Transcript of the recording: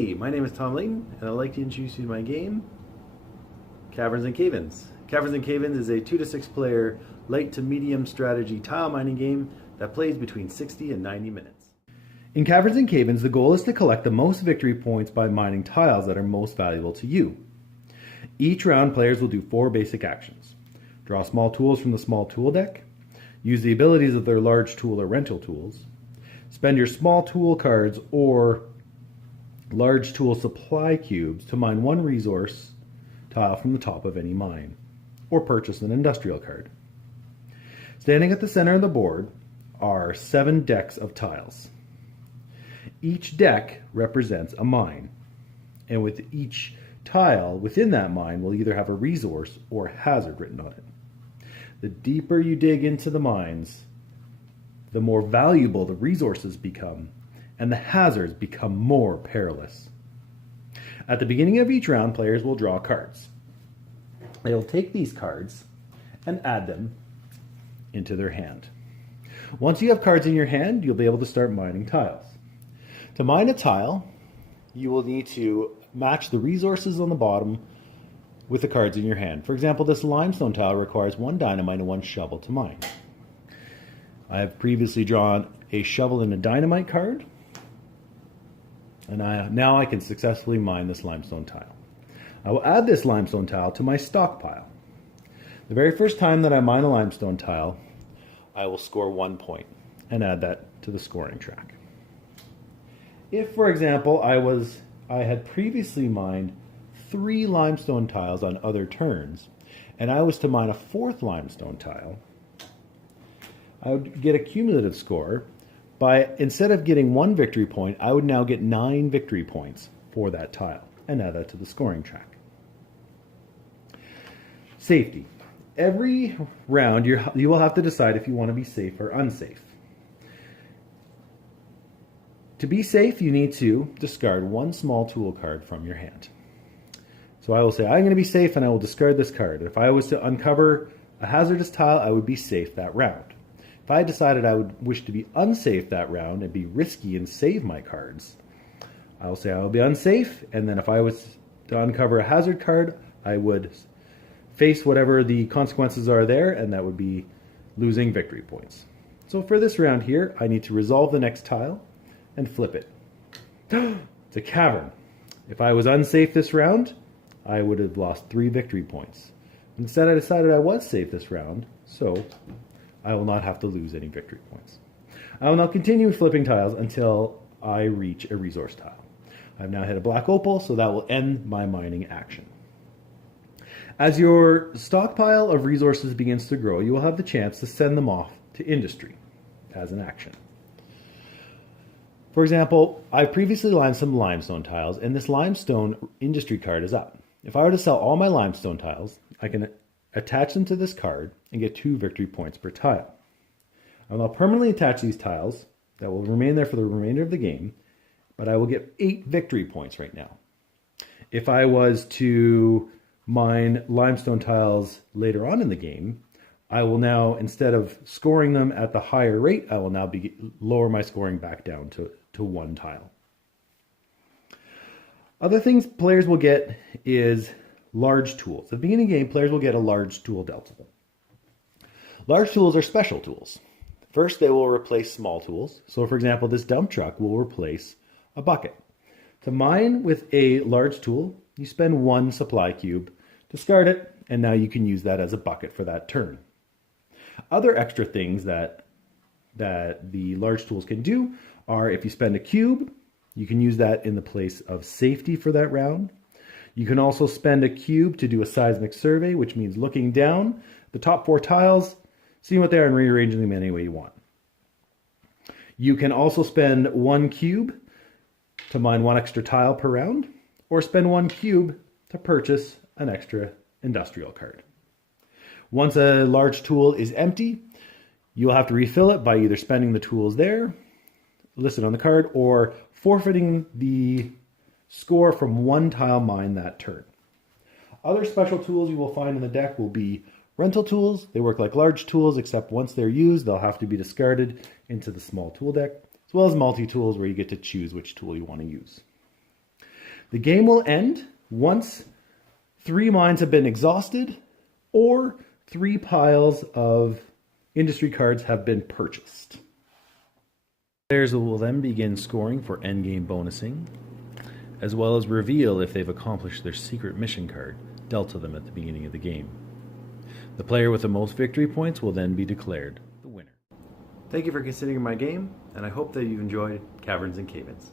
Hey, my name is Tom Layton, and I'd like to introduce you to my game, Caverns and Cave-ins. Caverns and Cave-ins is a 2 to 6 player light to medium strategy tile mining game that plays between 60 and 90 minutes. In Caverns and Cave-ins, the goal is to collect the most victory points by mining tiles that are most valuable to you. Each round, players will do 4 basic actions. Draw small tools from the small tool deck, use the abilities of their large tool or rental tools, spend your small tool cards or large tool supply cubes to mine 1 resource tile from the top of any mine, or purchase an industrial card. Standing at the center of the board are 7 decks of tiles. Each deck represents a mine, and with each tile within that mine will either have a resource or hazard written on it. The deeper you dig into the mines, the more valuable the resources become, and the hazards become more perilous. At the beginning of each round, players will draw cards. They will take these cards and add them into their hand. Once you have cards in your hand, you'll be able to start mining tiles. To mine a tile, you will need to match the resources on the bottom with the cards in your hand. For example, this limestone tile requires 1 dynamite and 1 shovel to mine. I have previously drawn a shovel and a dynamite card, and now I can successfully mine this limestone tile. I will add this limestone tile to my stockpile. The very first time that I mine a limestone tile, I will score 1 point and add that to the scoring track. If, for example, I had previously mined 3 limestone tiles on other turns, and I was to mine a 4th limestone tile, I would get a cumulative score. Instead of getting 1 victory point, I would now get 9 victory points for that tile and add that to the scoring track. Safety. Every round you will have to decide if you want to be safe or unsafe. To be safe, you need to discard 1 small tool card from your hand. So I will say, I'm going to be safe, and I will discard this card. If I was to uncover a hazardous tile, I would be safe that round. If I decided I would wish to be unsafe that round and be risky and save my cards, I will say I will be unsafe, and then if I was to uncover a hazard card, I would face whatever the consequences are there, and that would be losing victory points. So for this round here, I need to resolve the next tile and flip it. It's a cavern. If I was unsafe this round, I would have lost 3 victory points. Instead, I decided I was safe this round, so I will not have to lose any victory points. I will now continue flipping tiles until I reach a resource tile. I've now hit a black opal, so that will end my mining action. As your stockpile of resources begins to grow, you will have the chance to send them off to industry as an action. For example, I previously lined some limestone tiles, and this limestone industry card is up. If I were to sell all my limestone tiles, I can attach them to this card and get 2 victory points per tile. I will now permanently attach these tiles that will remain there for the remainder of the game, but I will get 8 victory points right now. If I was to mine limestone tiles later on in the game, I will now, instead of scoring them at the higher rate, I will now lower my scoring back down to 1 tile. Other things players will get is large tools. At the beginning of the game, players will get a large tool dealt to them. Large tools are special tools. First, they will replace small tools. So, for example, this dump truck will replace a bucket. To mine with a large tool, you spend 1 supply cube, discard it, and now you can use that as a bucket for that turn. Other extra things that the large tools can do are, if you spend a cube, you can use that in the place of safety for that round. You can also spend a cube to do a seismic survey, which means looking down the top 4 tiles, seeing what they are, and rearranging them any way you want. You can also spend 1 cube to mine 1 extra tile per round, or spend 1 cube to purchase an extra industrial card. Once a large tool is empty, you'll have to refill it by either spending the tools there, listed on the card, or forfeiting the score from 1 tile mine that turn. Other special tools you will find in the deck will be rental tools. They work like large tools, except once they're used, they'll have to be discarded into the small tool deck. as well as multi-tools where you get to choose which tool you want to use. The game will end once 3 mines have been exhausted or 3 piles of industry cards have been purchased. Players will then begin scoring for endgame bonusing, as well as reveal if they've accomplished their secret mission card dealt to them at the beginning of the game. The player with the most victory points will then be declared the winner. Thank you for considering my game, and I hope that you enjoyed Caverns and Cave-ins.